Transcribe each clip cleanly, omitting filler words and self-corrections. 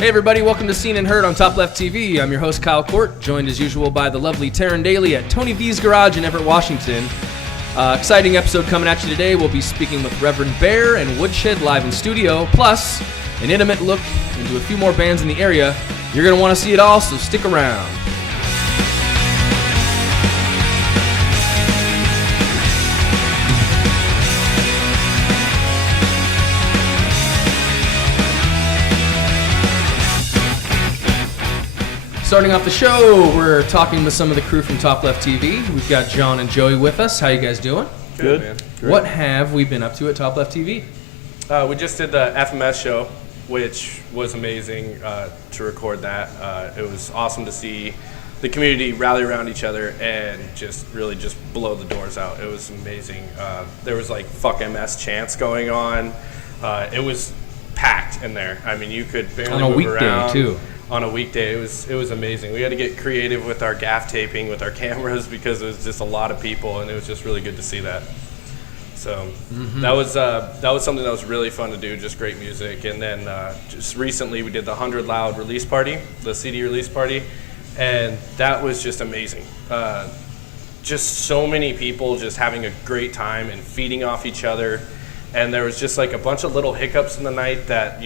Hey everybody, welcome to Seen and Heard on TopLeftTV. I'm your host Kyle Court, joined as usual by the lovely Taryn Daly at Tony V's Garage in Everett, Washington. Exciting episode coming at you today. We'll be speaking with Reverend Bear and Woodshed live in studio, plus an intimate look into a few more bands in the area. You're going to want to see it all, so stick around. Starting off the show, we're talking with some of the crew from TopLeftTV. We've got John and Joey with us. How you guys doing? Good, man. Great. What have we been up to at TopLeftTV? We just did the FMS show, which was amazing to record that. It was awesome to see the community rally around each other and just blow the doors out. It was amazing. There was like "fuck MS" chants going on. It was packed in there. I mean, you could barely move around. On a weekday too. On a weekday, it was amazing. We had to get creative with our gaff taping, with our cameras, because it was just a lot of people, and it was just really good to see that. So that was something that was really fun to do. Just great music. And then just recently, we did the 100 Loud release party, the CD release party, and that was just amazing. Just so many people just having a great time and feeding off each other. And there was just like a bunch of little hiccups in the night that,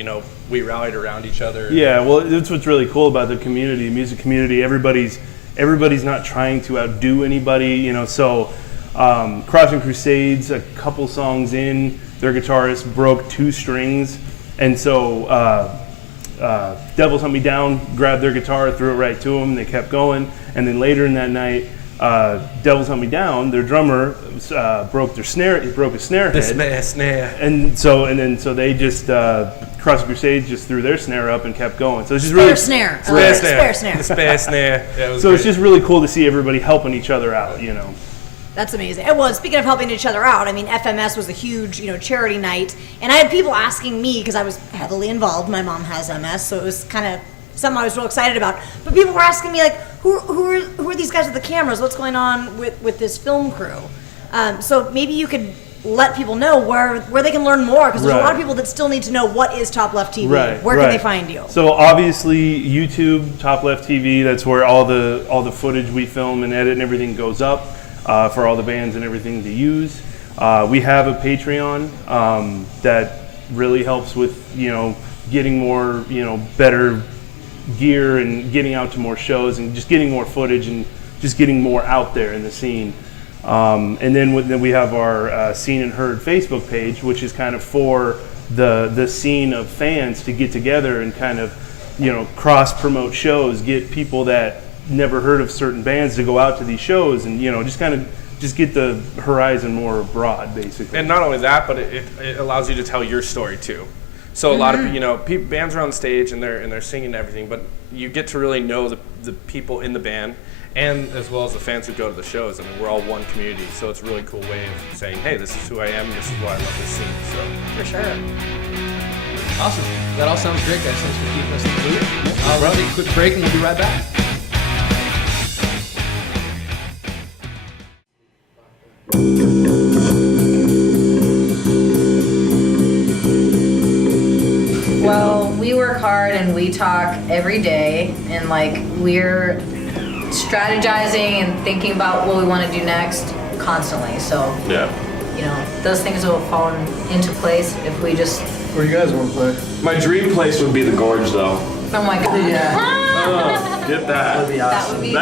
we rallied around each other. Yeah, well, that's what's really cool about the community, music community. Everybody's not trying to outdo anybody, So Crossing Crusades, a couple songs in, their guitarist broke 2 strings. And so Devils Hunt Me Down grabbed their guitar, threw it right to them. They kept going. And then later in that night, Devils Hunt Me Down, their drummer broke their snare. He broke a snare head. The snare. And so they just Crossing Crusades just threw their snare up and kept going. So it's just really snare. Spare snare. The spare snare. Yeah, it was so great. it's just really cool to see everybody helping each other out. That's amazing. Well, speaking of helping each other out, I mean, FMS was a huge, charity night, and I had people asking me because I was heavily involved. My mom has MS, so it was kind of something I was real excited about. But people were asking me like, who are these guys with the cameras? What's going on with this film crew? So maybe you could let people know where they can learn more, because there's a lot of people that still need to know what is TopLeftTV. Where can they find you? So obviously YouTube, TopLeftTV. That's where all the footage we film and edit and everything goes up for all the bands and everything to use. We have a Patreon that really helps with getting more better gear and getting out to more shows and just getting more footage and just getting more out there in the scene. And then we have our Seen and Heard Facebook page, which is kind of for the scene of fans to get together and kind of cross promote shows, get people that never heard of certain bands to go out to these shows, and just get the horizon more broad, basically. And not only that, but it allows you to tell your story too. So a lot of bands are on stage and they're singing and everything, but you get to really know the people in the band, and as well as the fans who go to the shows. I mean, we're all one community, so it's a really cool way of saying, hey, this is who I am, this is why I love this scene. So For sure. Awesome. That all sounds great, guys. Thanks for keeping us in the loop. I'll take a quick break and we'll be right back. Well, we work hard and we talk every day, and we're strategizing and thinking about what we want to do next constantly. So yeah, those things will fall into place if we just. Where you guys want to play? My dream place would be the Gorge, though. Oh my god! Yeah. Get that. That would be awesome.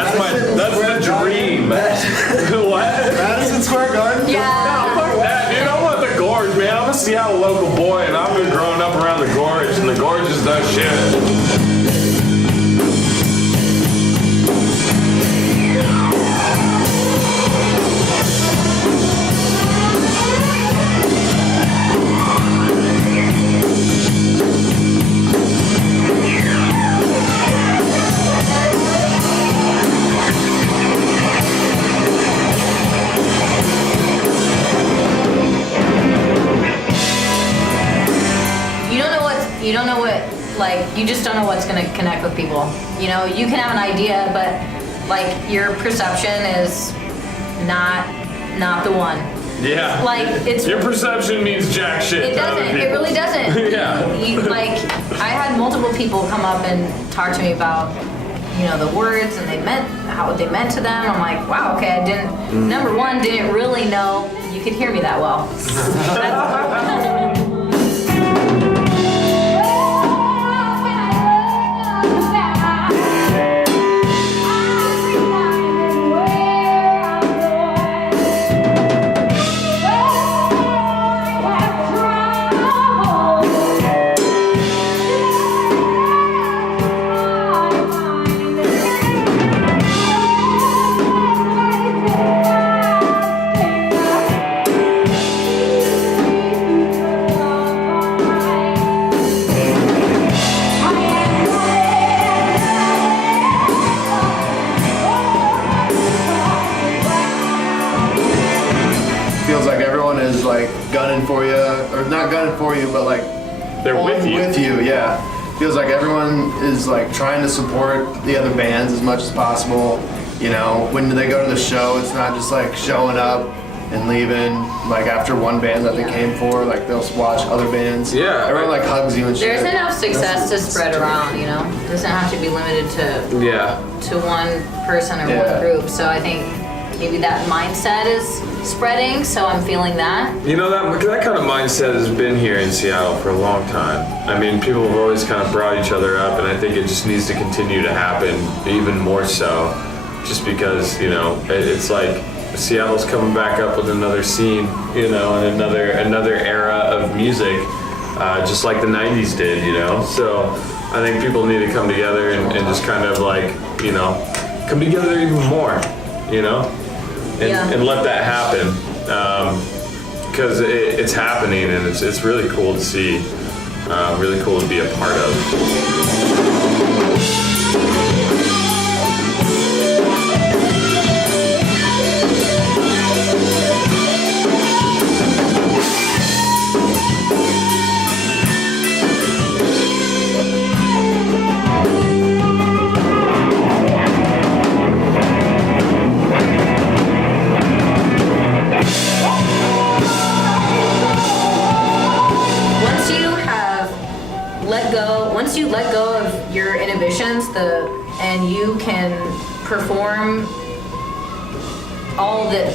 That's the dream. What? Madison Square Garden? Yeah. No, fuck that, dude. I want the Gorge, man. I'm a Seattle local boy, and I've been growing up around the Gorge, and the Gorge is the shit. You just don't know what's going to connect with people. You can have an idea, but your perception is not the one. Yeah. Like, it's Your perception means jack shit. It to other doesn't. It people. really doesn't. Yeah. Like, I had multiple people come up and talk to me about, the words and what they meant to them. I'm like, wow, okay, I didn't. Number one, didn't really know you could hear me that well. Feels like everyone is like gunning for you, or not gunning for you, but like They're with you. With you, yeah. Feels like everyone is like trying to support the other bands as much as possible. When they go to the show, it's not just like showing up and leaving. Like after one band that they came for, like they'll watch other bands. Yeah. Everyone like hugs you and shit. There's enough success to spread around, It doesn't have to be limited to one person or one group. So I think maybe that mindset is spreading, so I'm feeling that. That kind of mindset has been here in Seattle for a long time. I mean, people have always kind of brought each other up, and I think it just needs to continue to happen even more so, just because, it's like Seattle's coming back up with another scene, and another era of music, just like the 90s did, So I think people need to come together and just kind of like, come together even more, and let that happen, because it's happening, and it's really cool to see, really cool to be a part of. Once you let go of your inhibitions, and you can perform all that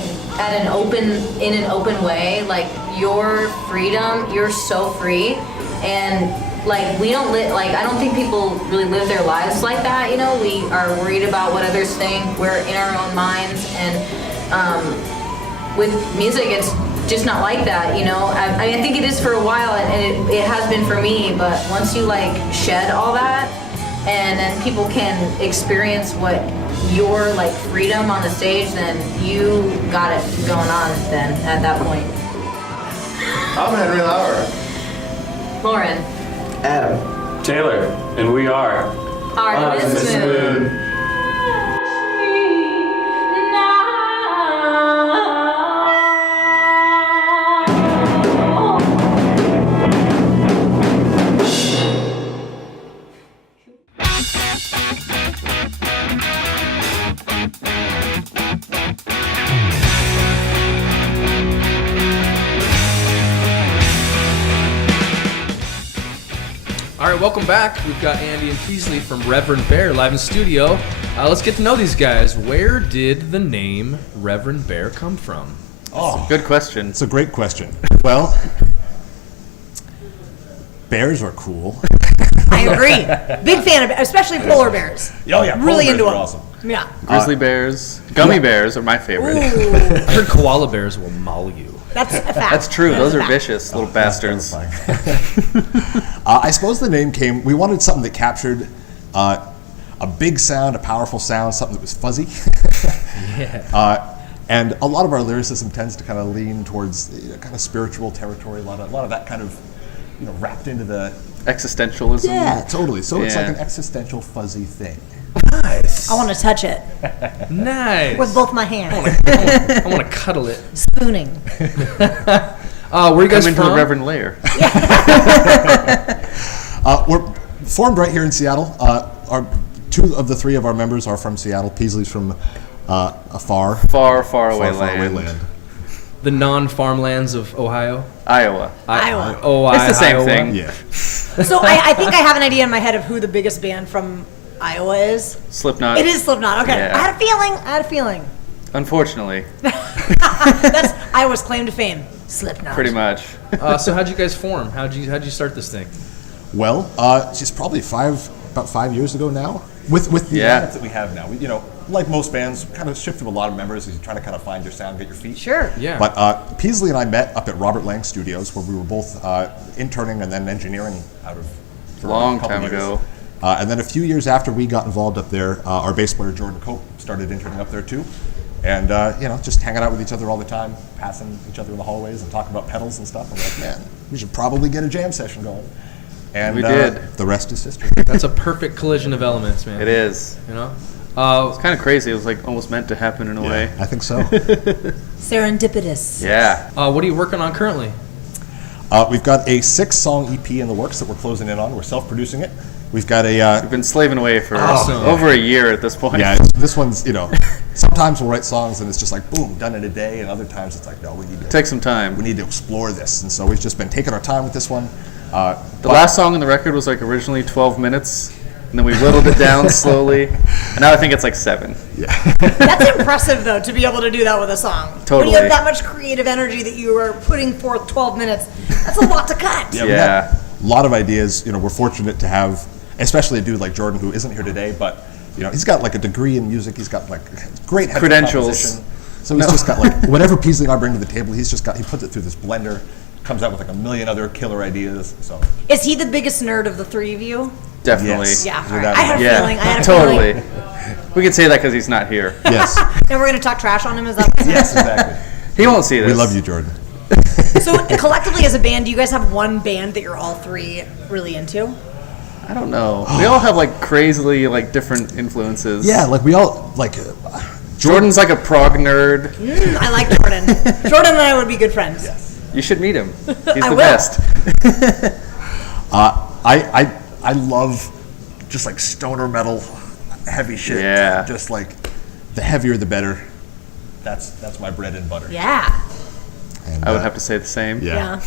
in an open way, like your freedom, you're so free, and like we don't live, like I don't think people really live their lives like that. We are worried about what others think. We're in our own minds, and with music, it's just not like that, I think it is for a while, and it has been for me, but once you like shed all that, and then people can experience what your like freedom on the stage, then you got it going on then at that point. I'm Henry Lauer. Lauren. Adam. Taylor, and we are Artemis Moon. All right, welcome back. We've got Andy and Peasley from Reverend Bear live in studio. Let's get to know these guys. Where did the name Reverend Bear come from? Oh, good question. It's a great question. Well, bears are cool. I agree. Big fan of, especially polar bears. Oh yeah, Really polar into bears them. are awesome. Yeah. Grizzly bears, gummy bears are my favorite. Ooh, I heard koala bears will maul you. that's a fact. That's true. That Those is a are fact. vicious little bastards. I suppose the name came. We wanted something that captured a big sound, a powerful sound, something that was fuzzy. Yeah. And a lot of our lyricism tends to kind of lean towards kind of spiritual territory. A lot of that kind of, wrapped into the Existentialism. Yeah, totally. So it's like Yeah. an existential fuzzy thing. Nice. I want to touch it Nice. with both my hands. I want to cuddle it. Spooning. Where are you guys Come into from? the Reverend Lair. We're formed right here in Seattle. Our two of the three of our members are from Seattle. Peasley's from a far Far, far away land. the non-farmlands of Ohio? Iowa. Iowa. It's the same Iowa. thing. Yeah. So I think I have an idea in my head of who the biggest band from Iowa is. Slipknot. It is Slipknot. Okay, Yeah. I had a feeling. Unfortunately, That's Iowa's claim to fame. Slipknot. pretty much. So how'd you guys form? How'd you start this thing? Well, it's probably about 5 years ago now. With the Yeah. lineup that we have now, we, like most bands, kind of shift through a lot of members as you try to kind of find your sound, get your feet. Sure. Yeah. But Peasley and I met up at Robert Lang Studios, where we were both interning and then engineering out of for a Long couple time years. ago. And then a few years after we got involved up there, our bass player Jordan Cope started interning up there too, and just hanging out with each other all the time, passing each other in the hallways and talking about pedals and stuff. And we're like, man, we should probably get a jam session going. And We did. The rest is history. That's a perfect collision of elements, man. It is. You know. It's kind of crazy. It was like almost meant to happen in a way. I think so. Serendipitous. Yeah. What are you working on currently? We've got a 6-song EP in the works that we're closing in on. We're self-producing it. We've got a We've been slaving away for Awesome. over a year at this point. this one's sometimes we'll write songs and it's just like boom, done in a day, and other times it's like no, we need to Take some time. we need to explore this, and so we've just been taking our time with this one. The last song on the record was like originally 12 minutes, and then we whittled it down slowly, and now I think it's like 7. That's impressive, though, to be able to do that with a song. When Totally. you have that much creative energy that you are putting forth 12 minutes, that's a lot to cut. We got a lot of ideas. We're fortunate to have, especially a dude like Jordan who isn't here today, but he's got like a degree in music. He's got like great head Credentials. composition. So he's just got like whatever Peasley and I bring to the table, he puts it through this blender, comes out with like a million other killer ideas. So Is he the biggest nerd of the three of you? Definitely. Yes. Yeah, all right. Without I had a Yeah, feeling. I had a totally. feeling. We can say that because he's not here. yes, Now we're going to talk trash on him, is that what's yes, exactly. He won't see this. We love you, Jordan. So collectively as a band, do you guys have one band that you're all three really into? I don't know. We all have like crazily like different influences. Yeah, like we all like. Jordan's like a prog nerd. I like Jordan. Jordan and I would be good friends. Yes. You should meet him. He's I the will. best. I love just like stoner metal, heavy shit. Yeah. Just like the heavier the better. That's my bread and butter. Yeah. And, I would have to say the same. Yeah.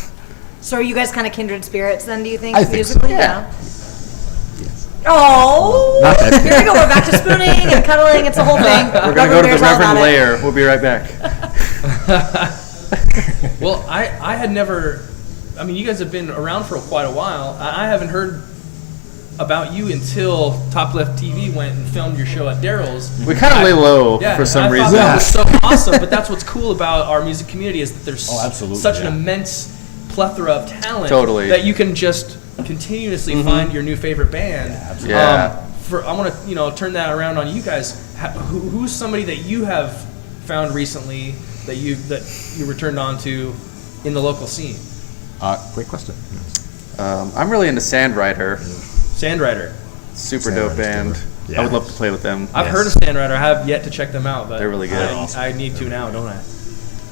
So are you guys kind of kindred spirits then, do you think, I think so. musically? Yeah. Oh, Not that- here we go. We're back to spooning and cuddling. It's a whole thing. We're gonna go to the Bear's all about Reverend it. Lair. We'll be right back. Well, I had never. I mean, you guys have been around for quite a while. I haven't heard about you until TopLeftTV went and filmed your show at Daryl's. We kind of lay low Yeah, for some and I reason. thought that was so awesome. But that's what's cool about our music community is that there's absolutely, such an yeah. immense plethora of talent Totally. that you can just continuously find your new favorite band. Yeah. I want to turn that around on you guys. Who's somebody that you have found recently that you returned on to in the local scene? Great question. I'm really into Sandrider. Sandrider. Super Sandrider's dope band. killer. I would love to play with them. I've heard of Sandrider. I have yet to check them out, but They're really good. I need to now, don't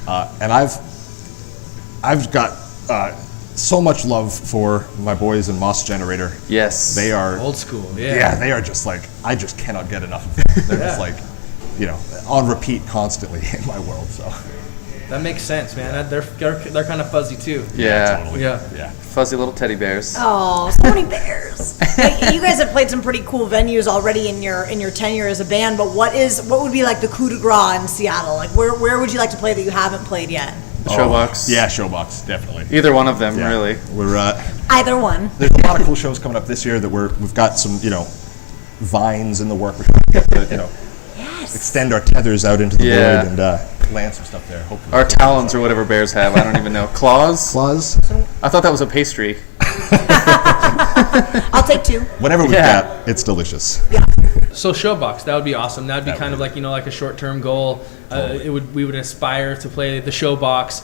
I? And I've got so much love for my boys in Moss Generator. Yes. They are Old school, yeah. Yeah, they are just like I just cannot get enough of them. They're just like, on repeat constantly in my world. So That makes sense, man. They're kind of fuzzy too. Yeah. totally. Yeah. Yeah. Fuzzy little teddy bears. Oh, so many bears. You guys have played some pretty cool venues already in your tenure as a band, but what would be like the coup de grace in Seattle? Like where would you like to play that you haven't played yet? Showbox. Yeah, Showbox, definitely. Either one of them, Yeah. really. We're Either one. there's a lot of cool shows coming up this year that we've got some vines in the work. We're trying to get to, extend our tethers out into the Yeah. void and land some stuff there. Hopefully. Or talons or whatever bears have. I don't even know. Claws? Claws. I thought that was a pastry. I'll take 2. Whatever we've Yeah. got, it's delicious. So Showbox, that would be awesome. That would be kind of like like a short-term goal. We would aspire to play the Showbox.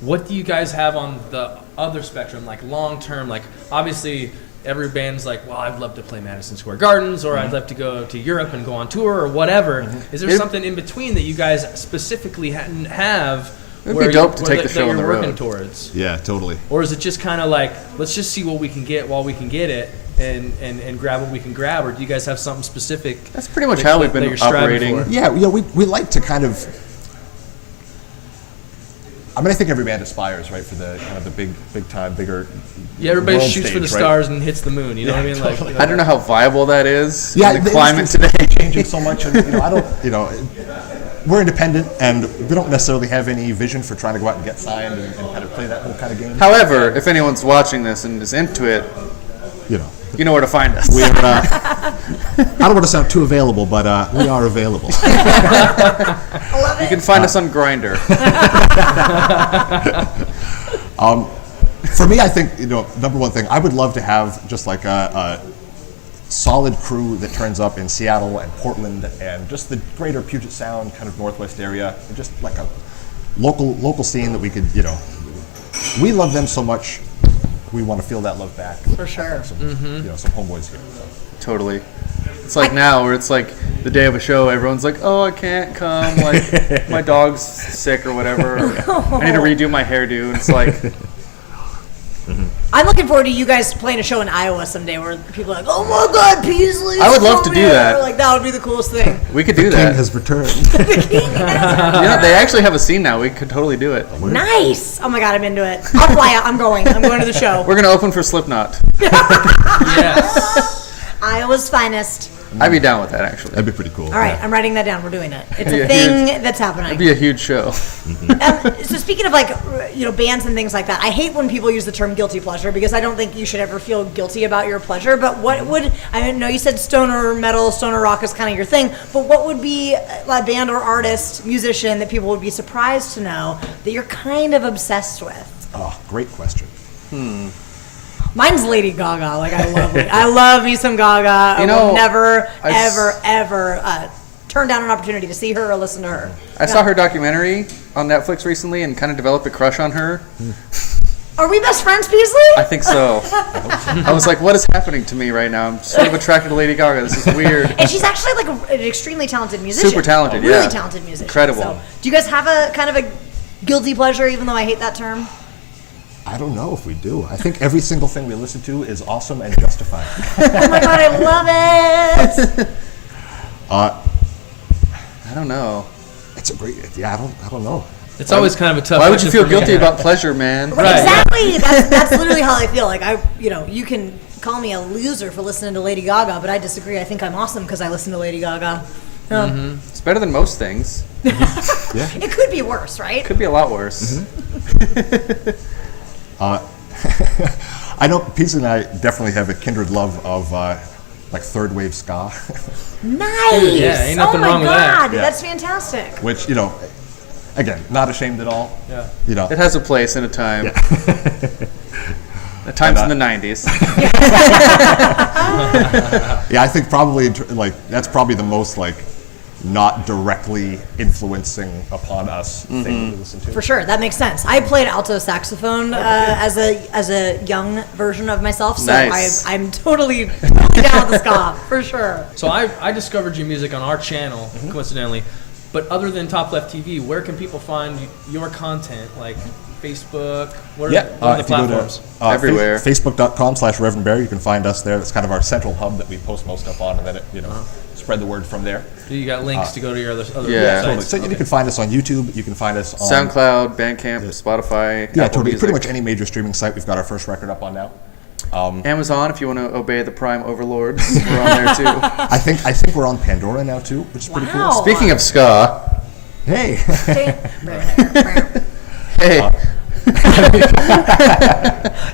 What do you guys have on the other spectrum, like long-term? Like obviously every band's like, well, I'd love to play Madison Square Gardens, or I'd love to go to Europe and go on tour, or whatever. Is there something in between that you guys specifically have? It'd be dope to take the show on you're the working road. towards? Yeah, totally. Or is it just kind of like, let's just see what we can get while we can get it, and grab what we can grab? Or do you guys have something specific? That's pretty much how we've that been you're striving operating. for? Yeah, we like to kind of I mean, I think every band aspires, right, for the kind of the big time, bigger. Yeah, everybody world shoots for the stage, right? stars and hits the moon. You know what I mean? Like, totally. I don't know how viable that is. Yeah, in the climate today. Changing so much, and I don't, we're independent, and we don't necessarily have any vision for trying to go out and get signed and kind of play that whole kind of game. However, if anyone's watching this and is into it, you know where to find us. We're, I don't want to sound too available, but we are available. You can find us on Grindr. For me, I think, number one thing, I would love to have just like a solid crew that turns up in Seattle and Portland and just the greater Puget Sound kind of Northwest area, and just like a local scene that we could, we love them so much, we want to feel that love back. For sure. Some homeboys here. So. Totally. It's like now where it's like the day of a show, everyone's like, oh, I can't come, like my dog's sick or whatever. Or, I need to redo my hairdo. And it's like... I'm looking forward to you guys playing a show in Iowa someday where people are like, oh my God, Peasley. I would love to do that. Like, that would be the coolest thing. We could do The that. king has returned. They actually have a scene now. We could totally do it. Nice. Oh my God, I'm into it. I'll fly out. I'm going to the show. We're going to open for Slipknot. yes. Iowa's finest. I'd be down with that, actually. That'd be pretty cool. All right, I'm writing that down. We're doing it. It's Be a a thing huge- that's happening. It'd be a huge show. So speaking of bands and things like that, I hate when people use the term guilty pleasure because I don't think you should ever feel guilty about your pleasure. But I know you said stoner metal, stoner rock is kind of your thing, but what would be a band or artist, musician that people would be surprised to know that you're kind of obsessed with? Oh, great question. Mine's Lady Gaga. Like, I love me some Gaga. I will never, ever turn down an opportunity to see her or listen to her. I saw her documentary on Netflix recently and kind of developed a crush on her. Are we best friends, Peasley? I think so. I was like, what is happening to me right now? I'm sort of attracted to Lady Gaga. This is weird. And she's actually like an extremely talented musician. Super talented, really yeah. talented musician. Incredible. So, do you guys have a kind of a guilty pleasure, even though I hate that term? I don't know if we do. I think every single thing we listen to is awesome and justified. Oh my God, I love it! I don't know. It's a great. Yeah, I don't know. It's always kind of a tough. Why would you question feel for me. guilty about pleasure, man? Right. Exactly. That's literally how I feel. Like you can call me a loser for listening to Lady Gaga, but I disagree. I think I'm awesome because I listen to Lady Gaga. It's better than most things. Yeah. It could be worse, right? Could be a lot worse. I know Pete and I definitely have a kindred love of like third wave ska, Nice. Yeah, ain't nothing oh my wrong with that. God, Yeah. that's fantastic. which again, not ashamed at all. Yeah. It has a place and a time. The time's in the 90s. Yeah, I think probably that's probably the most not directly influencing upon us thing that we listen to. For sure, that makes sense. I played alto saxophone as a young version of myself, so Nice. I'm totally down with the ska for sure. So I discovered your music on our channel, coincidentally. But other than Top Left TV, where can people find your content? Like Facebook? What are the if you go platforms? to Everywhere. Facebook.com/Reverend Bear, you can find us there. That's kind of our central hub that we post most stuff on, and then spread the word from there. You got links to go to your other Yeah. websites? Totally. So you can find us on YouTube. You can find us on SoundCloud, Bandcamp, Spotify, Yeah, Apple totally. Music. Pretty much any major streaming site. We've got our first record up on now. Amazon, if you want to obey the Prime overlords, we're on there too. I think we're on Pandora now too, which is pretty Wow. cool. Speaking of ska, Hey, hey,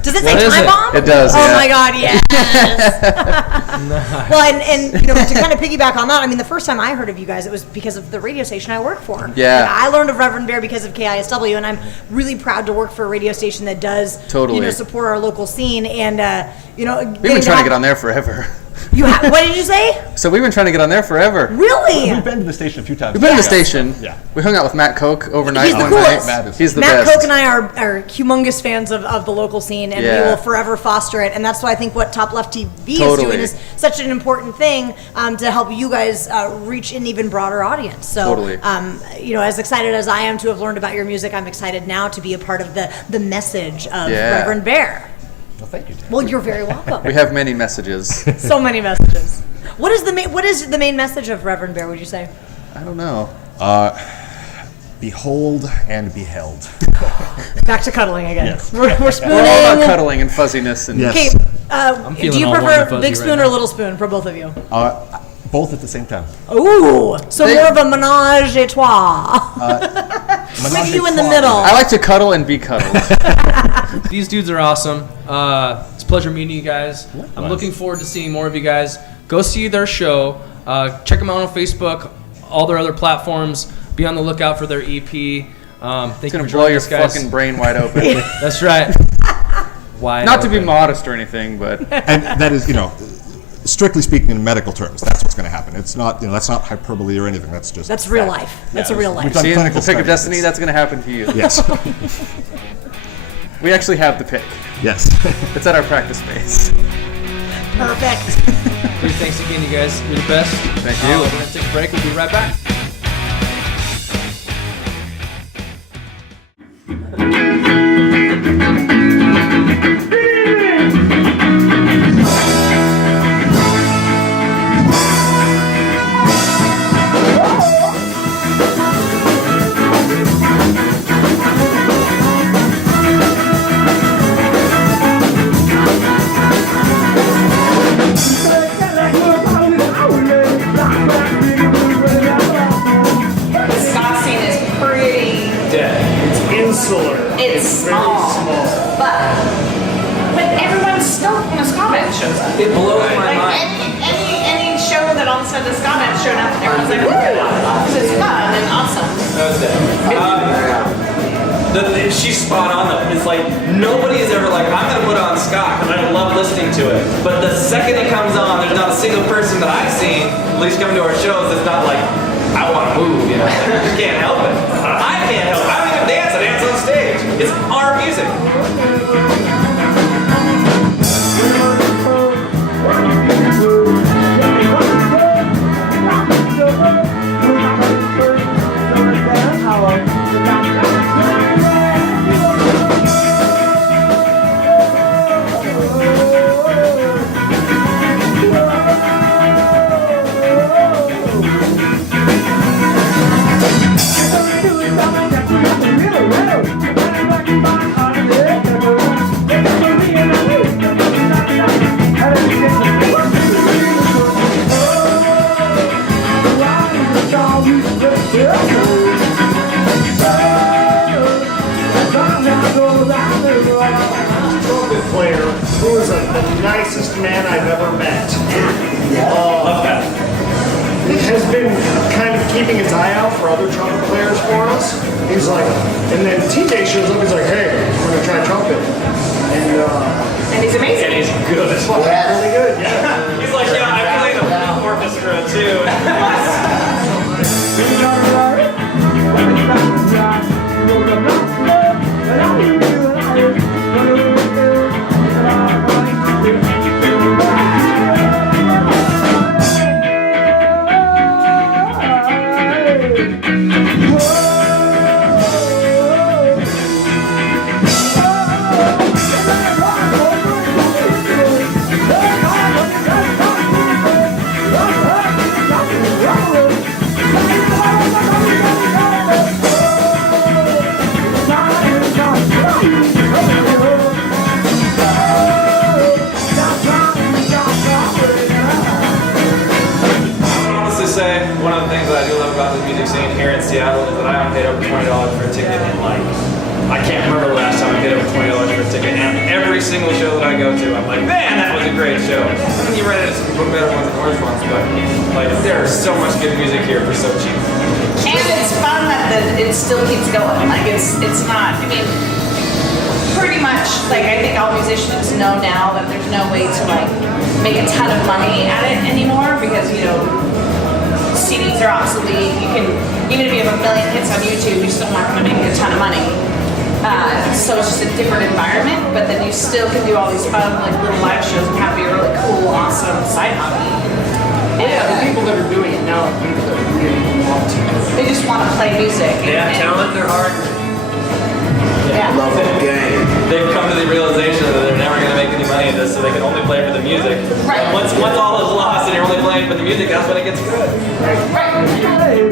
Does it say What is Time it? Bomb? It does, Oh yeah. my God, yes. Well, and to kind of piggyback on that, I mean, the first time I heard of you guys, it was because of the radio station I work for. Yeah. Like, I learned of Reverend Bear because of KISW, and I'm really proud to work for a radio station that does Totally. support our local scene. And we've been trying to get on there forever. What did you say? So we've been trying to get on there forever. Really? we've been to the station a few times. We've been to the station. Yeah. We hung out with Matt Koch overnight He's the one coolest. night. He's the Matt best. Koch and I are humongous fans of the local scene, and we Yeah. will forever foster it. And that's why I think what Top Left TV is Totally. doing is such an important thing to help you guys reach an even broader audience. So, Totally. As excited as I am to have learned about your music, I'm excited now to be a part of the message of Yeah. Reverend Bear. Well, thank you, Dan. Well, you're very welcome. We have many messages. So many messages. What is the main message of Reverend Bear? Would you say? I don't know. behold and beheld. Back to cuddling again. Yes. We're spooning. We're all about cuddling and fuzziness and Yes. Okay, do feeling you all warm prefer and fuzzy big right spoon now. or little spoon for both of you? Both at the same time. Ooh, so more of a menage a trois. Menage With you a in the trois. middle. I like to cuddle and be cuddled. These dudes are awesome. It's a pleasure meeting you guys. I'm looking forward to seeing more of you guys. Go see their show. Check them out on Facebook, all their other platforms. Be on the lookout for their EP. Thank you It's for gonna blow joining your us, guys. fucking brain wide open. That's right. Wide Not to be open. modest or anything, but And that is, strictly speaking in medical terms, that's what's going to happen. It's not, that's not hyperbole or anything. That's just. That's real life. That's a real life. We've done seeing clinical the pick of studies. destiny, that's going to happen to you. Yes. We actually have the pick. Yes. It's at our practice space. Perfect. Please, thanks again, you guys. You're the best. Thank you. We're going to take a break. We'll be right back. The ska scene is pretty. It's insular. It's very small. But everyone's stoked when a ska band shows up. It blows my Like mind. any show that all of a sudden the ska band showed up, everyone's like, woo! This is fun and awesome. That was it. She's spot on though. It's like nobody is ever like, I'm gonna put on ska because I love listening to it. But the second it comes on, there's not a single person that I've seen, at least coming to our shows, that's not like, I want to move. I just can't help it. I can't help it. I don't even dance. I dance on stage. It's our music. Trumpet player who is the nicest man I've ever met. Love that. Has been kind of keeping his eye out for other trumpet players for us. He's like, and then TJ shows up. He's like, "Hey, we're gonna try trumpet," And he's amazing. And he's good. it's fucking really good. Yeah. He's like, yeah, I play the orchestra too. Honestly say, one of the things that I do love about the music scene here in Seattle is that I haven't paid over $20 for a ticket in like, I can't remember the last time I paid over $20 for a ticket, and every single show that I go to, I'm like, man, that was a great show. I mean, you run into some better ones and worse ones, but like, there's so much good music here for so cheap. And it's fun that it still keeps going. Like it's not. I mean, pretty much. Like I think all musicians know now that there's no way to like make a ton of money at it anymore because CDs are obsolete. You can even if you have 1 million hits on YouTube, you're still not going to make a ton of money. So it's just a different environment. But then you still can do all these fun like little live shows and have be a really cool, awesome side hobby. Yeah, the people that are doing it now are people that really want to. They just want to play music. They have talent, they're hard. Yeah. Love the game. They've come to the realization that they're never going to make any money at this, so they can only play for the music. Right. Once all is lost and you're only playing for the music, that's when it gets good. Right.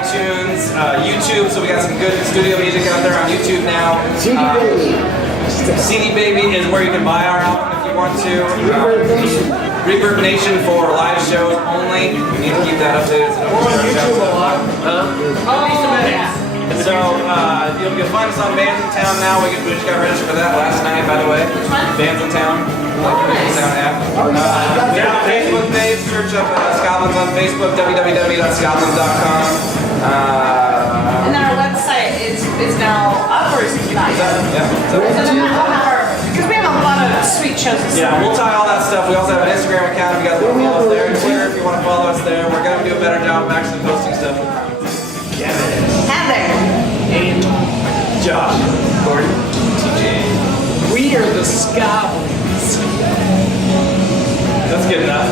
iTunes, YouTube. So we got some good studio music out there on YouTube now. CD Baby is where you can buy our album if you want to. Reverb Nation for live shows only. We need to keep that updated. We're on YouTube a lot. So you'll find us on Bands in Town now. We just got registered for that last night, by the way. Bands in Town. Bands in Town app. We have a Facebook page. Search up Skablins on Facebook. www.skablins.com. And then our website is now up, or is it not yet? Because we have a lot of sweet shows. Yeah, we'll tie all that stuff. We also have an Instagram account. If you guys want to follow us there, Twitter if you want to follow us there. We're going to do a better job of actually posting stuff. Heather. And Josh. Gordon. TJ. We are the Skablins. That's good enough.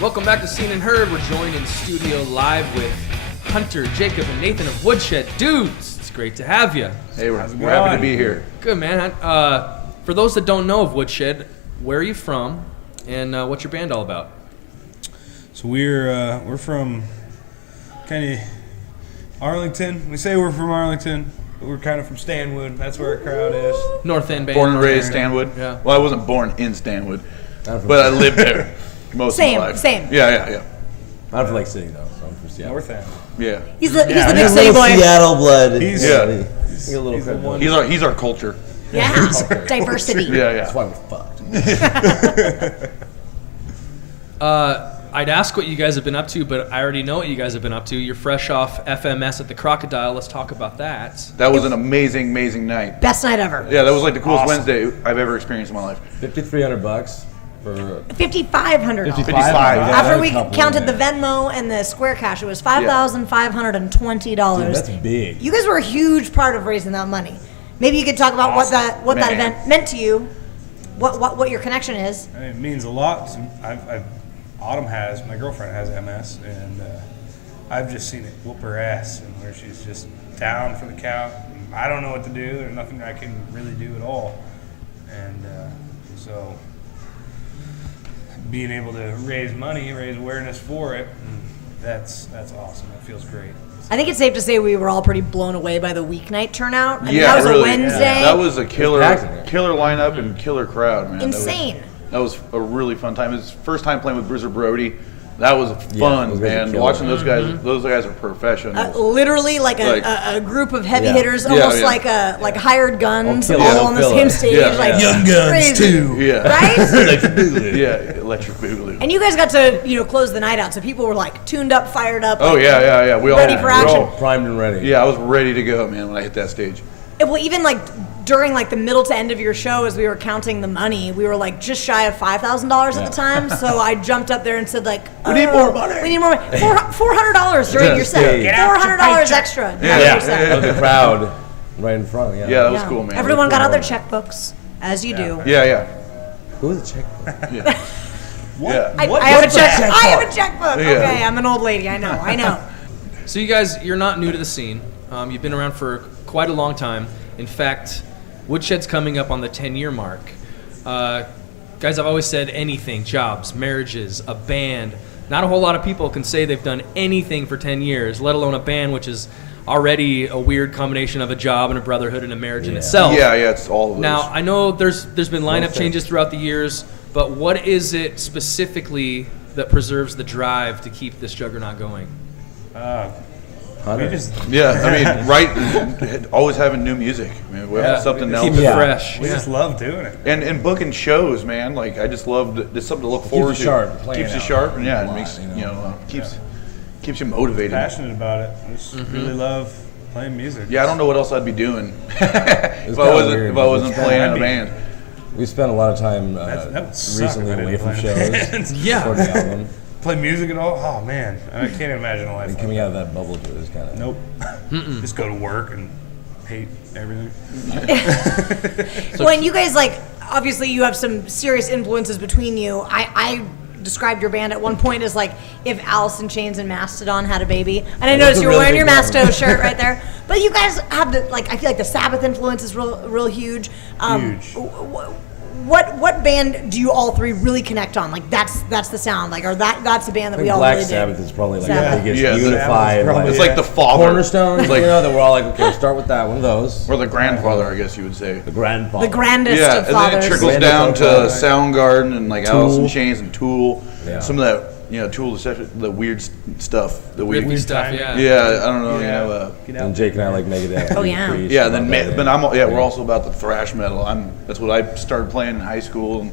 Welcome back to Seen and Heard. We're joined in studio live with Hunter, Jacob, and Nathan of Woodshed. Dudes, it's great to have you. Hey, we're happy to be here. Good, man. For those that don't know of Woodshed, where are you from, and what's your band all about? So we're from kind of Arlington. We say we're from Arlington, but we're kind of from Stanwood. That's where our crowd is. North End band. Born and raised Stanwood. Yeah. Well, I wasn't born in Stanwood, but I lived there most of my life. Same. Yeah. I'm from Lake City though, so I'm from Seattle. North End. Yeah. He's the big city boy. Seattle blood. He's a little. He's our culture. Yeah, diversity. Yeah. That's why we're fucked. I'd ask what you guys have been up to, but I already know what you guys have been up to. You're fresh off FMS at the Crocodile. Let's talk about that. That was an amazing night. Best night ever. Yeah, that was like the coolest Wednesday I've ever experienced in my life. $5,300 for $5,500. After we counted the Venmo and the Square Cash, it was $5,520. Dude, that's big. You guys were a huge part of raising that money. Maybe you could talk about what that event meant to you, what your connection is. It means a lot. Autumn my girlfriend has MS, and I've just seen it whoop her ass, and where she's just down for the count. I don't know what to do. There's nothing I can really do at all, and so being able to raise money, raise awareness for it, that's awesome. It feels great. I think it's safe to say we were all pretty blown away by the weeknight turnout. I mean, Yeah, that was really. a Wednesday. Yeah. That was a killer lineup and killer crowd, man. Insane. That was a really fun time. It was first time playing with Bruiser Brody. That was fun, man. Watching those guys, those guys are professionals. Literally like a group of heavy hitters, almost like hired guns, all on the same stage. Yeah. Like Young Guns crazy. too. Yeah. Right? Electric Boogaloo. Yeah, Electric Boogaloo. And you guys got to close the night out, so people were like tuned up, fired up. Oh like, yeah. We all ready for action. All primed and ready. Yeah, I was ready to go, man, when I hit that stage. Well, even like during like the middle to end of your show, as we were counting the money, we were like just shy of $5,000 at the time. So I jumped up there and said like, we need more money. We need more money. $400 during your set. $400 extra. Yeah. The crowd right in front. Yeah, that was cool, man. Everyone got out their checkbooks, as you do. Yeah. Who is a checkbook? Yeah. I have a checkbook. I have a checkbook. Yeah. Okay, I'm an old lady. I know. So you guys, you're not new to the scene. You've been around for quite a long time. In fact, Woodshed's coming up on the 10-year mark. Guys, I've always said anything, jobs, marriages, a band. Not a whole lot of people can say they've done anything for 10 years, let alone a band, which is already a weird combination of a job and a brotherhood and a marriage in itself. Yeah, it's all of those. Now, I know there's been lineup changes throughout the years, but what is it specifically that preserves the drive to keep this juggernaut going? Always having new music. I mean, we have something else. Keep it fresh. We just love doing it. And booking shows, man. Like I just love. There's something to look forward to. Keeps you sharp, and it makes keeps you motivated. Passionate about it. I just really love playing music. Yeah, I don't know what else I'd be doing if I wasn't playing in a band. We spent a lot of time recently away from shows. Recording the album. Play music at all? Oh man, I can't imagine a life. And coming out of that bubble was kind of nope. Just go to work and pay Everything. When you guys obviously you have some serious influences between you. I described your band at one point as if Alice in Chains and Mastodon had a baby. And I noticed you were wearing your Masto shirt right there. But you guys have I feel like the Sabbath influence is real huge. Huge. What band do you all three really connect on? That's the sound, or that's the band that we all Black really Sabbath dig. is probably the Sabbath. biggest unified. It's like the father. Cornerstone, that we're all okay, start with that one of those. Or the grandfather, I guess you would say. The grandfather. The grandest yeah, of and fathers. then it trickles down to Soundgarden and Alice in Chains and Tool. Yeah. Some of that, Tool, the weird stuff. The Weird stuff, yeah. Yeah, I don't know, And Jake and I like Megadeth. Oh, yeah. Yeah, then we're also about the thrash metal. That's what I started playing in high school. And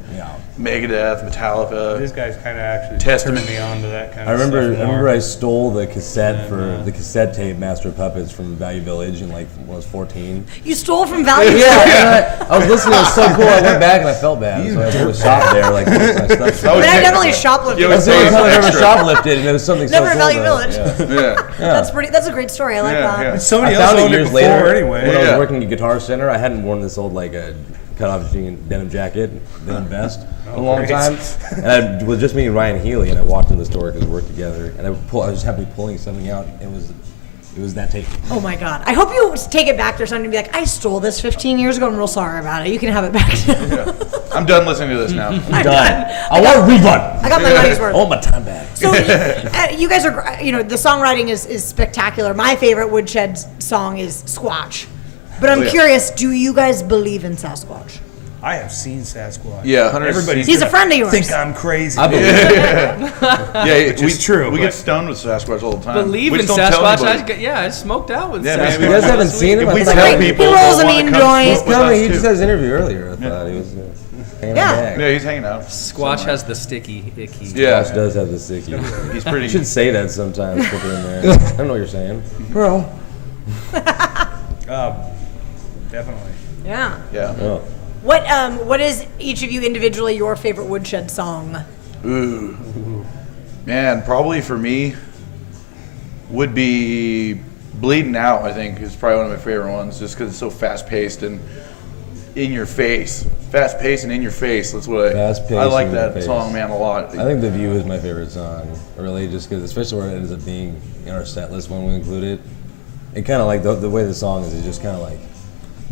Megadeth, Metallica. These guys kind of actually Testament. turned me on to that kind I of stuff. remember I stole the cassette the cassette tape Master of Puppets from Value Village in when I was 14. You stole from Value Yeah, I was listening. It was so cool. I went back and I felt bad. So I went to a shop there, most of my stuff. I definitely shoplifted. That's the only time I ever shoplifted, and it was something Never so at cool. Value Village. Yeah. That's a great story. I like that. Somebody I else found it owned it years before later anyway. when I was working at Guitar Center. I hadn't worn this old a cut-off denim jacket, denim vest, in a long time. And it was just me and Ryan Healy, and I walked in the store because we worked together, and I just happened to be pulling something out. It was that tape. Oh my God! I hope you take it back there someday and be like, I stole this 15 years ago. I'm real sorry about it. You can have it back. I'm done listening to this now. I'm done. I want a refund. I got my money's worth. I want my time back. So you guys are, the songwriting is spectacular. My favorite Woodshed song is Squatch. But I'm curious, do you guys believe in Sasquatch? I have seen Sasquatch. Yeah, everybody's He's a friend of yours. Think I'm crazy. I believe It's true. We get stoned with Sasquatch all the time. Believe we in just don't tell Sasquatch. anybody. I smoked out with Yeah, Sasquatch. man, You guys haven't seen him? If we I thought tell he- people, he rolls they'll a wanna mean come joint. smoke with No, us, he too. just had his interview earlier. I thought he was hanging Yeah. back. Yeah, he's hanging out. Squatch has the sticky icky. Yeah. Squatch does have the sticky. He's pretty. You should say that sometimes. Put it in there. I don't know what you're saying, bro. Definitely. Yeah. Yeah. Oh. What is each of you individually your favorite Woodshed song? Ooh. Man, probably for me would be Bleeding Out, I think, is probably one of my favorite ones, just because it's so fast-paced and in your face. Fast-paced and in your face. That's what Fast-paced I like and in your that face. song, man, a lot. I think The View is my favorite song, really, just because, especially where it ends up being in our set list when we include it. It kind of the way the song is, it just kind of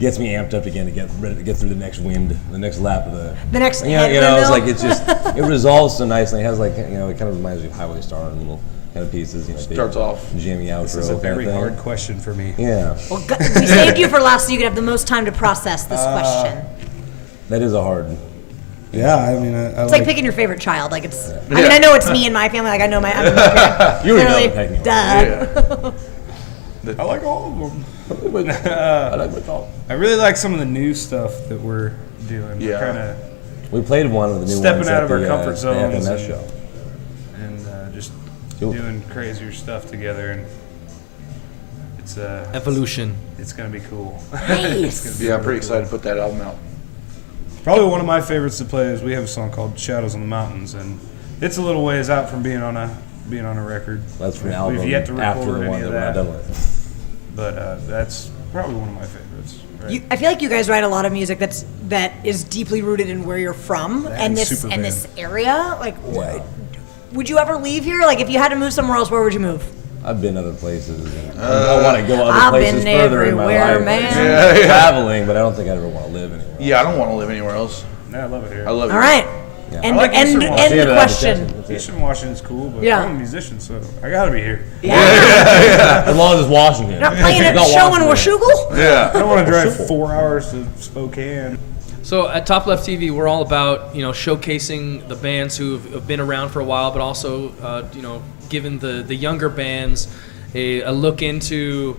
gets me amped up again to get ready to get through the next wind, the next lap of the next. It's just it resolves so nicely. It has it kind of reminds me of Highway Star and little kind of pieces. Starts off jammy outro. This is a very hard question for me. Yeah. Well, we saved you for last so you could have the most time to process this question. That is a hard. Yeah, I mean, It's like picking your favorite child. I mean, I know it's me and my family. I know my. I'm a You already know clearly, the duh. I like all of them. I like my dog. I really like some of the new stuff that we're doing. Yeah. We're kind of We played one of the new stepping ones out at of our the, comfort zones FMS and, show. and just Cool. doing crazier stuff together, and it's Evolution. It's gonna be cool. Nice. Yeah, I'm pretty excited to put that album out. Probably one of my favorites to play is we have a song called "Shadows on the Mountains," and it's a little ways out from being on a record. That's from the album We've yet to after record the any one of that we're not that, done with. but that's probably one of my favorites. Right? I feel like you guys write a lot of music that is deeply rooted in where you're from and this area. Would you ever leave here? If you had to move somewhere else, where would you move? I've been other places. And I want to go other I've places been further in my everywhere, life. man. Traveling, but I don't think I'd ever want to live anywhere. Yeah, I don't want to live anywhere else. Yeah, I love it here. I love it. All right. Yeah. End, I like end, Eastern end the Washington. question. Eastern Washington's cool, but Yeah. I'm a musician, so I gotta be here. As long as it's Washington. You're not playing at a Not show in Washington. Washougal? I Yeah. don't want to drive 4 hours to Spokane. So at Top Left TV, we're all about showcasing the bands who have been around for a while, but also giving the younger bands a look into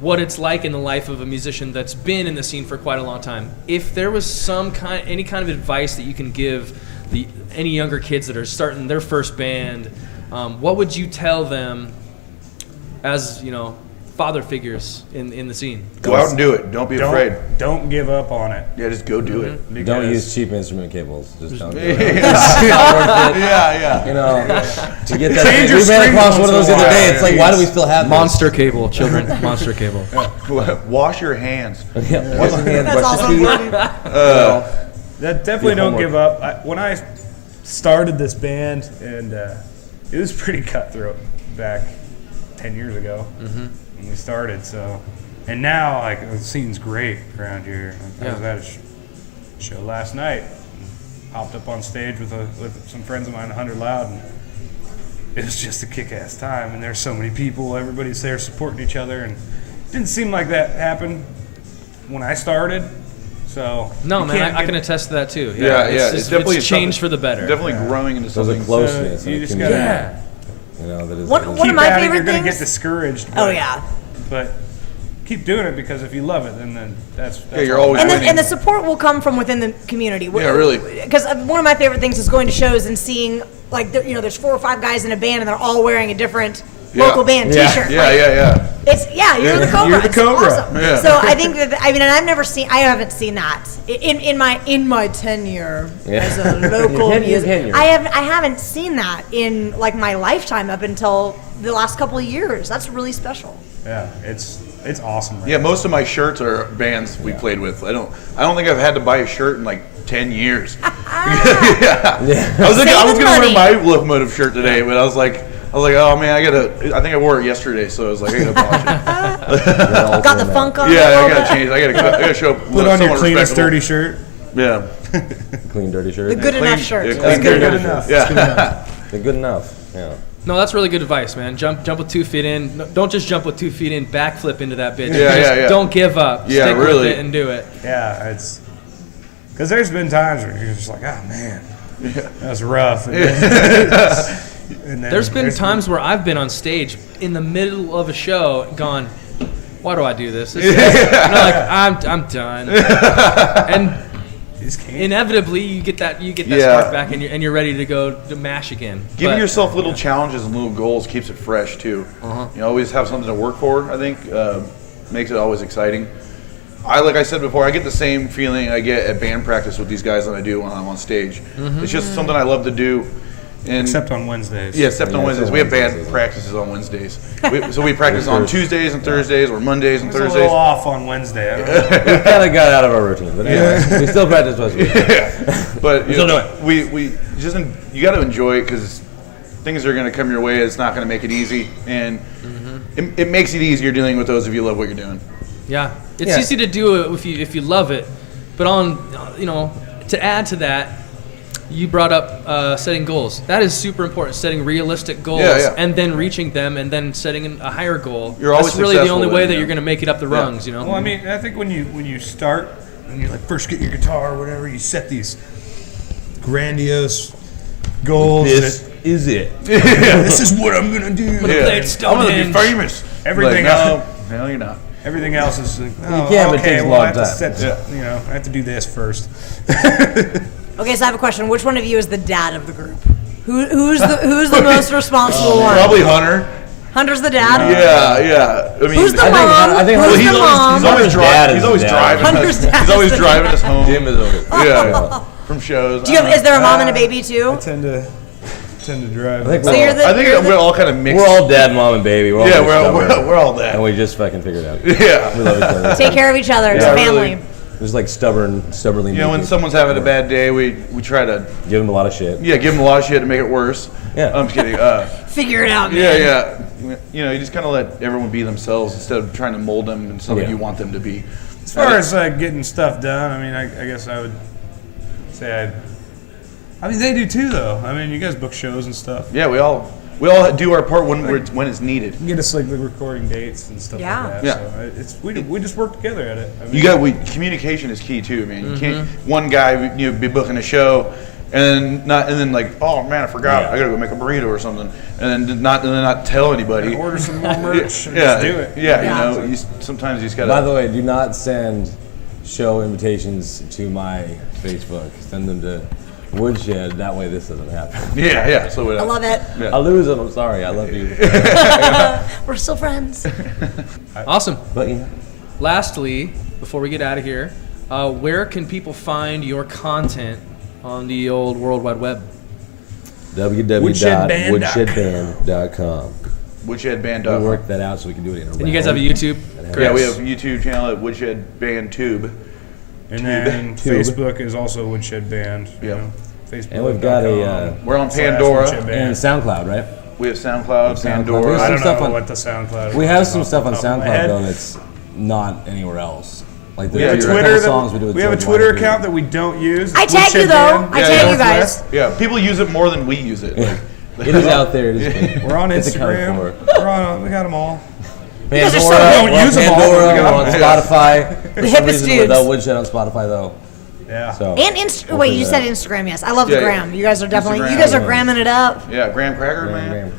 what it's like in the life of a musician that's been in the scene for quite a long time. If there was any kind of advice that you can give any younger kids that are starting their first band, what would you tell them as father figures in the scene. Go out and do it. Don't be afraid. Don't give up on it. Yeah, just go do it. Don't use cheap instrument cables. Just don't do it. Yeah. You know, to get that. Change your We ran screen across one of those the other day. It's like, why do we Please. still have this? Monster cable, children. Monster cable. Wash your hands. Yeah, wash your hands, That's brush also your important. That definitely Your don't homework. give up. When I started this band, and it was pretty cutthroat back 10 years ago when we started. So, and now like the scene's great around here. I was at a show last night. Hopped up on stage with some friends of mine, 100 Loud, and it was just a kick-ass time. And there's so many people. Everybody's there supporting each other, and it didn't seem like that happened when I started. So No, you man, can't I get- can attest to that too. Yeah, It's definitely changed something- for the better. Definitely growing into There's a something. closeness. So you and a just community. gotta- You know, that is. One that is- of keep my at it, favorite you're gonna things. get discouraged. Oh but- yeah. But keep doing it because if you love it, then that's you're all always that winning. And the support will come from within the community. Yeah, really. Because one of my favorite things is going to shows and seeing, like, there's 4 or 5 guys in a band and they're all wearing a different local band T-shirt. Yeah, Like, yeah. It's you're the Cobra. You're the It's Cobra. awesome. Yeah. So I think that and I haven't seen that in my tenure as a local Your music. tenure. I haven't seen that in like my lifetime up until the last couple of years. That's really special. Yeah, it's awesome. Right Yeah, most of my shirts are bands we played with. I don't think I've had to buy a shirt in like 10 years. yeah. I was Saving gonna wear money. my locomotive shirt today, but I was like, oh man, I think I wore it yesterday, so I was like, I gotta polish it. Got the funk on. Yeah, it a I little gotta bit. change. I gotta show up. Put on your somewhat cleanest, respectable. dirty shirt. Yeah. Clean, dirty shirt. The good enough shirt. Yeah, It's clean, good dirty enough. shirt. Yeah. They're good enough. Yeah. No, that's really good advice, man. Jump with 2 feet in. No, don't just jump with 2 feet in. Backflip into that bitch. Yeah, Just yeah. Don't give up. Yeah, Stick really. with it and do it. Yeah, it's because there's been times where you're just like, oh man, that's rough. And then There's been times where I've been on stage in the middle of a show, gone, "Why do I do this?" And I'm like, I'm done. And inevitably, you get that spark back, and you're ready to go to mash again. Giving But- yourself little challenges and little goals keeps it fresh too. You always have something to work for. I think makes it always exciting. Like I said before, I get the same feeling I get at band practice with these guys than I do when I'm on stage. It's just something I love to do. And except on Wednesdays. Yeah, except on Wednesdays. We have band Wednesdays. practices on Wednesdays. So we practice on Tuesdays and Thursdays, or Mondays and It's a Thursdays. little off on Wednesday. I don't know. We kind of got out of our routine, but anyway, we still practice twice a week. But Still do it. we just you got to enjoy it because things are going to come your way. It's not going to make it easy, and it makes it easier dealing with those if you love what you're doing. Yeah, it's easy to do it if you love it, but to add to that, you brought up setting goals. That is super important. Setting realistic goals and then reaching them, and then setting a higher goal. You're always That's really the successful only way then, that yeah. you're going to make it up the rungs. You know. Well, I mean, I think when you start, when you like first get your guitar or whatever, you set these grandiose goals. This is it. This is what I'm gonna do. I'm gonna play at I'm going to be Stonehenge. famous. Everything Like, else. no, you're not. Everything else is like, oh, can, but it okay, takes a well, long I have to time. set, I have to do this first. Okay, so I have a question. Which one of you is the dad of the group? Who's the most responsible one? Probably Hunter. Hunter's the dad. Yeah. I mean, Who's the I think- mom? I think Who's Hunter's- the mom? He's always Dad is the dad. driving Hunter's us. dad He's is always the driving us home. Jim is always. Yeah. From shows. Do you have? Is there a mom and a baby I too? tend to drive. I think So we're you're all, the. I think you're the- we're all kind of mixed. we're all dad, mom, and baby. We're all Yeah, really stubborn. we're all that. And we just fucking figured it out. Yeah. We love each other. Take care of each other. It's Yeah, a really. family. Just like stubbornly. You know, when meek someone's having a bad day, we try to give them a lot of shit. give them a lot of shit to make it worse. Yeah. I'm just kidding. Figure it out, man. Yeah. You know, you just kind of let everyone be themselves instead of trying to mold them into something you want them to be. As far as getting stuff done, I mean, I guess I would say I mean, they do too, though. I mean, you guys book shows and stuff. Yeah, we all do our part when it's needed. You get us like the recording dates and stuff Yeah. like that. Yeah. So we just work together at it. I mean, Communication is key too, man. You can't one guy be booking a show and then like, oh man, I forgot, I gotta go make a burrito or something, and then not tell anybody. order some more merch and Yeah, just do it. Yeah, you know, sometimes you just gotta. By the way, do not send show invitations to my Facebook. Send them to Woodshed. That way this doesn't happen. Yeah. So I love it. I lose them. I'm sorry. I love you. We're still friends. Awesome. But yeah. Lastly, before we get out of here, where can people find your content on the old World Wide Web? www.woodshedband.com. Woodshedband.com. We'll work that out so we can do it in a round. And you guys have a YouTube? Yeah, we have a YouTube channel at Woodshed Band Tube. And then Facebook is also Woodshed Band. Yeah. Facebook. And we've got we're on Pandora. And SoundCloud, right? We have SoundCloud, Pandora. I don't know what the SoundCloud is. We have some stuff on SoundCloud, though, that's not anywhere else. Like we have a Twitter we have a Twitter account that we don't use. I tag you though. I tag you guys. Yeah, people use it more than we use it. It is out there. It is We're on Instagram. We got them all. Pandora, don't use them all. We're on Spotify. The hippest dudes. Without Woodshed on Spotify, though. Yeah. So, And wait, you said Instagram, yes. I love the gram. You guys are definitely, Instagram, you guys are gramming it up. Yeah, Graham Cracker, man.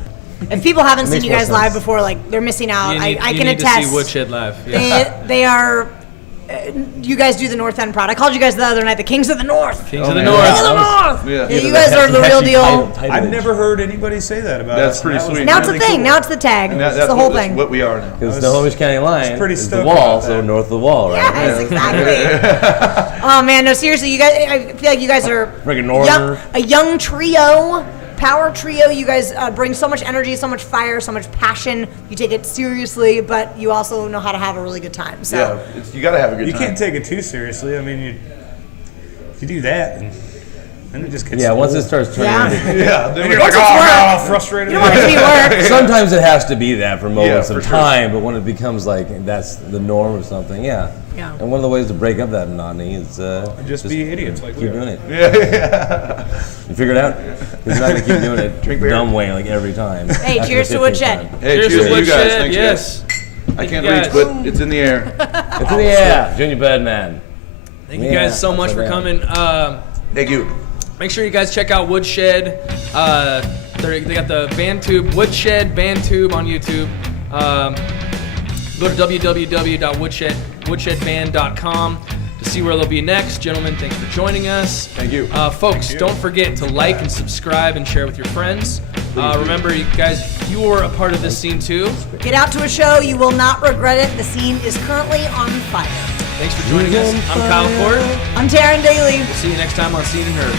If people haven't seen makes you more guys sense. live before, like, they're missing out. I can you need attest. to see Woodshed live. Yeah. They are. You guys do the North End crowd. I called you guys the other night the Kings of the North. Kings of the North. Kings of the North. Yeah. You guys are the real deal. I've never heard anybody say that about That's us. pretty That was sweet. Now it's a really thing. cool. Now it's the tag. That's It's the whole thing. what we are now. Because the Snohomish County line pretty is the stoked wall, about so that. north of the wall, right? Yes, exactly. Oh man, no, seriously, you guys. I feel like you guys are Freaking norther. a young trio, power trio. You guys bring so much energy, so much fire, so much passion. You take it seriously, but you also know how to have a really good time. So. Yeah, you got to have a good You time. can't take it too seriously. I mean, you do that, and then it just gets Once it old. starts turning into... Yeah, Then you're like, oh, God, I'm frustrated. You don't want it to be work. Sometimes it has to be that for moments for of sure. time, but when it becomes like that's the norm or something, Yeah. And one of the ways to break up that monotony is Just be idiots like we keep are. doing it. Yeah. You figure it out? You're not going to keep doing it dumb way like every time. Hey, After cheers the to 15th Woodshed. time. Hey, Cheers cheers to to you guys. Woodshed. Thanks, Yes. guys. I can't guys. reach, but it's in the air. It's in the air. Junior Badman. Thank you guys so much for coming. Thank you. Make sure you guys check out Woodshed. They got the band tube, Woodshed band tube on YouTube. Go to www.woodshedband.com to see where they'll be next. Gentlemen, thanks for joining us. Thank you. Folks, don't forget to like and subscribe and share with your friends. Remember, you guys, you're a part of this scene too. Get out to a show. You will not regret it. The scene is currently on fire. Thanks for joining us. I'm Kyle Court. I'm Taryn Daly. We'll see you next time on Seen and Heard.